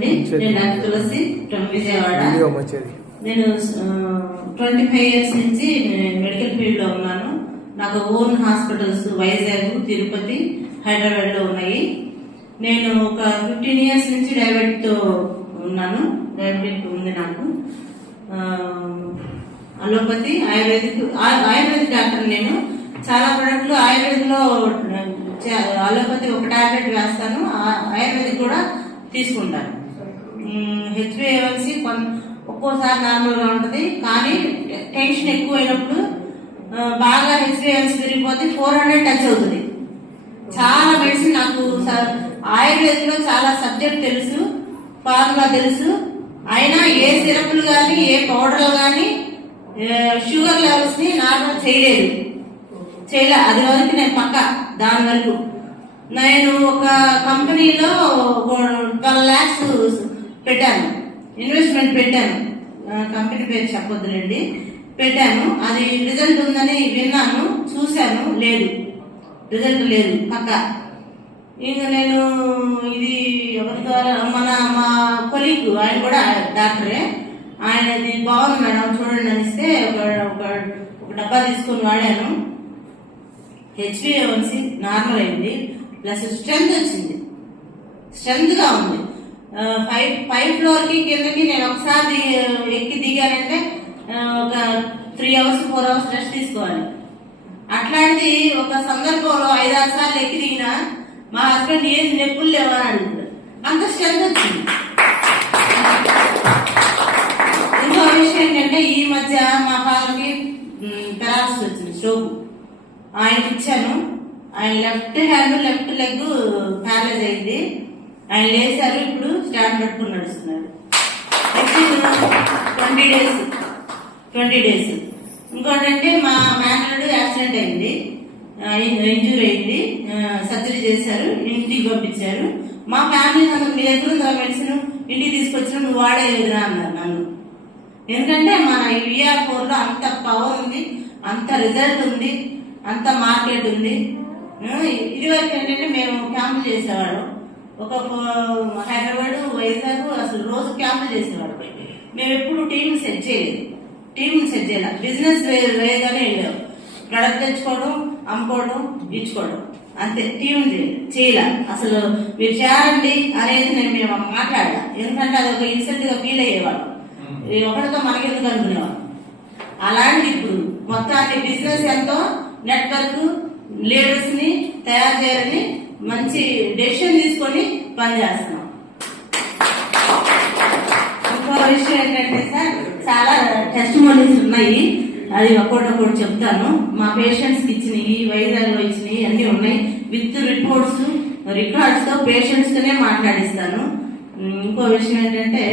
నేను తులసి ఫ్రమ్ విజయవాడ. నేను 25 years నుంచి మెడికల్ ఫీల్డ్ లో ఉన్నాను. నాకు ఓన్ హాస్పిటల్స్ వైజాగ్, తిరుపతి, హైదరాబాద్ లో ఉన్నాయి. నేను ఒక 15 years నుంచి డయాబెటిక్ తో ఉన్నాను. డయాబెటిక్ ఉంది నాకు. Allopathy, ayurvedic doctor. నేను చాలా ప్రొడక్ట్లు ఆయుర్వేదిక్ లో, అలోపతి ఒక టాబ్లెట్ వేస్తాను, ఆయుర్వేదిక్ కూడా తీసుకుంటాను. HbA1c ఒక్కోసారి నార్మల్ గా ఉంటది, కానీ టెన్షన్ ఎక్కువైనప్పుడు బాగా HbA1c పెరిగిపోతే 400 టచ్ అవుతుంది. చాలా మెడిసిన్ నాకు ఆయుర్వేదిక్ లో చాలా సబ్జెక్ట్ తెలుసు, ఫార్ములా తెలుసు. అయినా ఏ సిరప్లు కానీ ఏ పౌడర్లు కానీ షుగర్ లెవెల్స్ ని నార్మల్ చేయలే. అది వరకు నేను పక్క. దాని వరకు నేను ఒక కంపెనీలో 12 lakhs పెట్టాను, ఇన్వెస్ట్మెంట్ పెట్టాను. కంపెనీ పేరు చెప్పొద్దులేండి. పెట్టాను. అది రిజల్ట్ ఉందని విన్నాను, చూశాను, లేదు, రిజల్ట్ లేదు పక్క. ఇంకా నేను ఇది ఎవరి ద్వారా, మా కొలీగ్, ఆయన కూడా డాక్టరే, ఆయనది బాగుంది మేడం చూడండి అనిస్తే ఒక డబ్బా తీసుకొని వాడాను. HbA1c నార్మల్ అయింది, ప్లస్ స్ట్రెంత్ వచ్చింది, స్ట్రెంత్ గా ఉంది. 5th floor కి కిందకి నేను ఒకసారి ఎక్కి దిగానంటే ఒక 3 hours 4 hours రెస్ట్ తీసుకోవాలి. అట్లాంటిది ఒక సందర్భంలో 5-6 సార్లు ఎక్కి దిగినా మా హస్బెండ్ ఏది నొప్పులు లేవని అడుగుతాడు, అంత స్ట్రెంత్ వచ్చింది. ఇంకో విషయం ఏంటంటే, ఈ మధ్య మా ఫాదర్కి పెరాలసిస్ వచ్చింది, స్ట్రోక్. ఆయనకి ఇచ్చాను. ఆయన left hand, left leg paralyse అయింది. ఆయన లేచారు, ఇప్పుడు స్టాండ్ పట్టుకుని నడుస్తున్నారు. 20 days. ఇంకోటంటే, మా మేనల్లుడు యాక్సిడెంట్ అయింది, ఇంజూరీ అయింది, సర్జరీ చేశారు, ఇంటికి పంపించారు. మా ఫ్యామిలీ అందరూ, మీ దగ్గర ఉందా మెడిసిన్, ఇంటికి తీసుకొచ్చిన నువ్వు వాడేదిరా అన్నారు నన్ను. ఎందుకంటే మన VR4 లో అంత పవర్ ఉంది, అంత రిజల్ట్ ఉంది, అంత మార్కెట్ ఉంది. ఇదివరకు ఏంటంటే మేము క్యాంపులు చేసేవాడు, ఒక హైదరాబాద్, వైజాగ్, అసలు రోజు క్యాంపులు చేసేవాడు. మేము ఎప్పుడు టీంని సెట్ చేయలేదు, బిజినెస్ వేగానే వెళ్ళాము. ప్రొడక్ట్ తెచ్చుకోవడం, అమ్ముకోవడం, ఇచ్చుకోవడం, అంతే. టీం చేయలే. అసలు మీరు చేయాలండి అనేది మేము మాట్లాడాలి, ఎందుకంటే అది ఒక ఇన్సల్ట్ గా ఫీల్ అయ్యేవాళ్ళం, ఒకరితో మనకెందుకు అనుకునేవాళ్ళం. అలాంటి ఇప్పుడు మొత్తాన్ని బిజినెస్ ఎంతో, నెట్వర్క్, లీడర్స్ ని తయారు చేయాలని మంచి డెసిషన్ తీసుకొని పనిచేస్తున్నాం. ఇంకో విషయం ఏంటంటే సార్, చాలా టెస్టిమోనీస్ ఉన్నాయి, అది ఒక్కొక్కటి చెప్తాను. మా పేషెంట్స్ కి ఇచ్చినవి, వైజాగ్ లో ఇచ్చినవి అన్ని ఉన్నాయి, విత్ రికార్డ్స్ తో పేషెంట్స్ తోనే మాట్లాడిస్తాను. ఇంకో విషయం ఏంటంటే